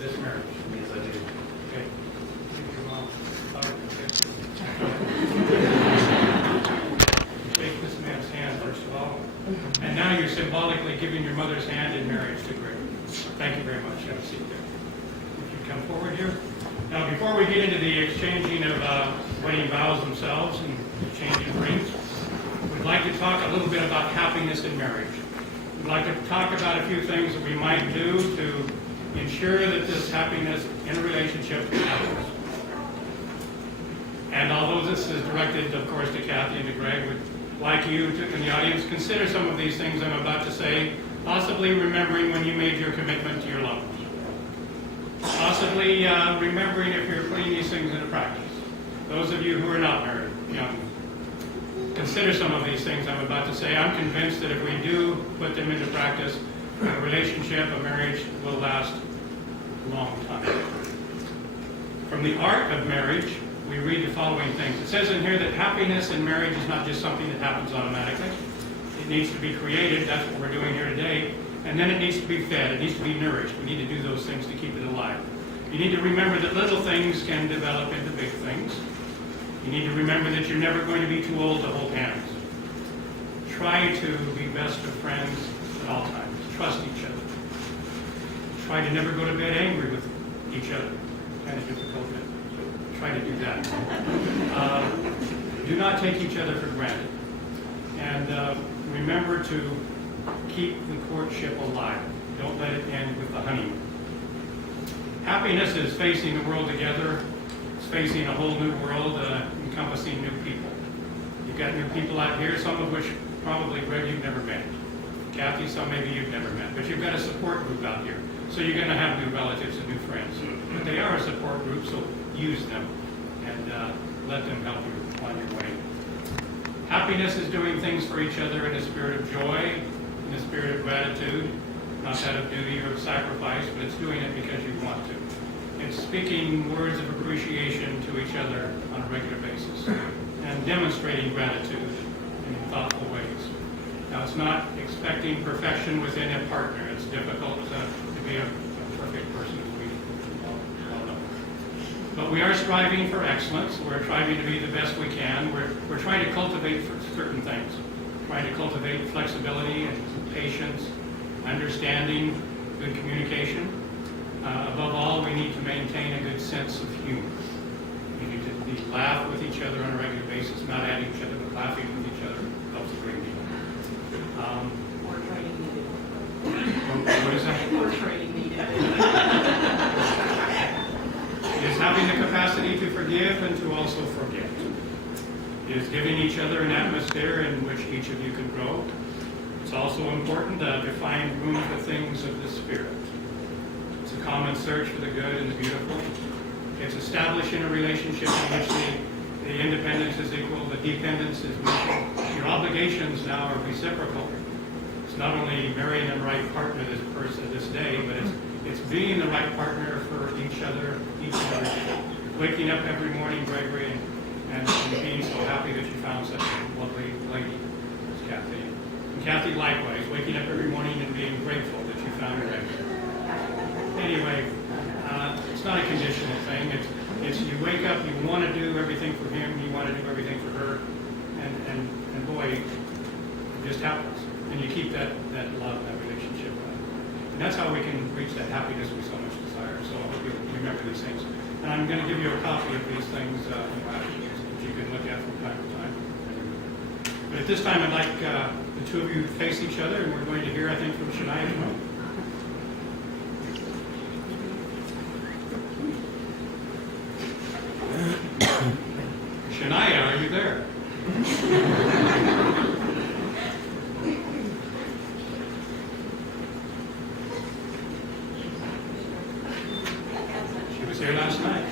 This marriage? Yes, I do. Okay. Give your mom a hug. Shake this man's hand, first of all. And now you're symbolically giving your mother's hand in marriage to Greg. Thank you very much. Have a seat there. If you come forward here. Now, before we get into the exchanging of wedding vows themselves and exchanging rings, we'd like to talk a little bit about happiness in marriage. We'd like to talk about a few things that we might do to ensure that this happiness in a relationship happens. And although this is directed, of course, to Kathy and to Greg, we'd like you to, in the audience, consider some of these things I'm about to say, possibly remembering when you made your commitment to your loved ones. Possibly remembering if you're putting these things into practice. Those of you who are not married, young, consider some of these things I'm about to say. I'm convinced that if we do put them into practice, a relationship, a marriage will last a long time. From the Art of Marriage, we read the following things. It says in here that happiness in marriage is not just something that happens automatically. It needs to be created. That's what we're doing here today. And then it needs to be fed. It needs to be nourished. We need to do those things to keep it alive. You need to remember that little things can develop into big things. You need to remember that you're never going to be too old to hold hands. Try to be best of friends at all times. Trust each other. Try to never go to bed angry with each other. Kind of difficult, but try to do that. Do not take each other for granted. And remember to keep the courtship alive. Don't let it end with the honeymoon. Happiness is facing the world together. It's facing a whole new world, encompassing new people. You've got new people out here, some of which probably, Greg, you've never met. Kathy, some maybe you've never met. But you've got a support group out here. So you're going to have new relatives and new friends. But they are a support group, so use them and let them help you on your way. Happiness is doing things for each other in a spirit of joy, in a spirit of gratitude, not that of duty or of sacrifice, but it's doing it because you want to. It's speaking words of appreciation to each other on a regular basis and demonstrating gratitude in thoughtful ways. Now, it's not expecting perfection within a partner. It's difficult to be a perfect person, as we all know. But we are striving for excellence. We're striving to be the best we can. We're trying to cultivate certain things. Trying to cultivate flexibility and patience, understanding, good communication. Above all, we need to maintain a good sense of humor. We need to laugh with each other on a regular basis, not at each other, but laughing with each other helps a great deal. More training needed. What is that? More training needed. It is having the capacity to forgive and to also forget. It is giving each other an atmosphere in which each of you can grow. It's also important to find room for things of the Spirit. It's a common search for the good and the beautiful. It's establishing a relationship in which the independence is equal, the dependence is mutual. Your obligations now are reciprocal. It's not only marrying the right partner this day, but it's being the right partner for each other. Waking up every morning, Gregory, and being so happy that you found such a lovely lady as Kathy. And Kathy, likewise, waking up every morning and being grateful that you found Greg. Anyway, it's not a conditional thing. It's you wake up, you want to do everything for him, you want to do everything for her, and boy, it just happens. And you keep that love, that relationship alive. And that's how we can reach that happiness we so much desire. So I hope you remember these things. And I'm going to give you a copy of these things that you can look at from time to time. But at this time, I'd like the two of you to face each other, and we're going to hear, I think, from Shania as well. Shania, are you there? She was here last night.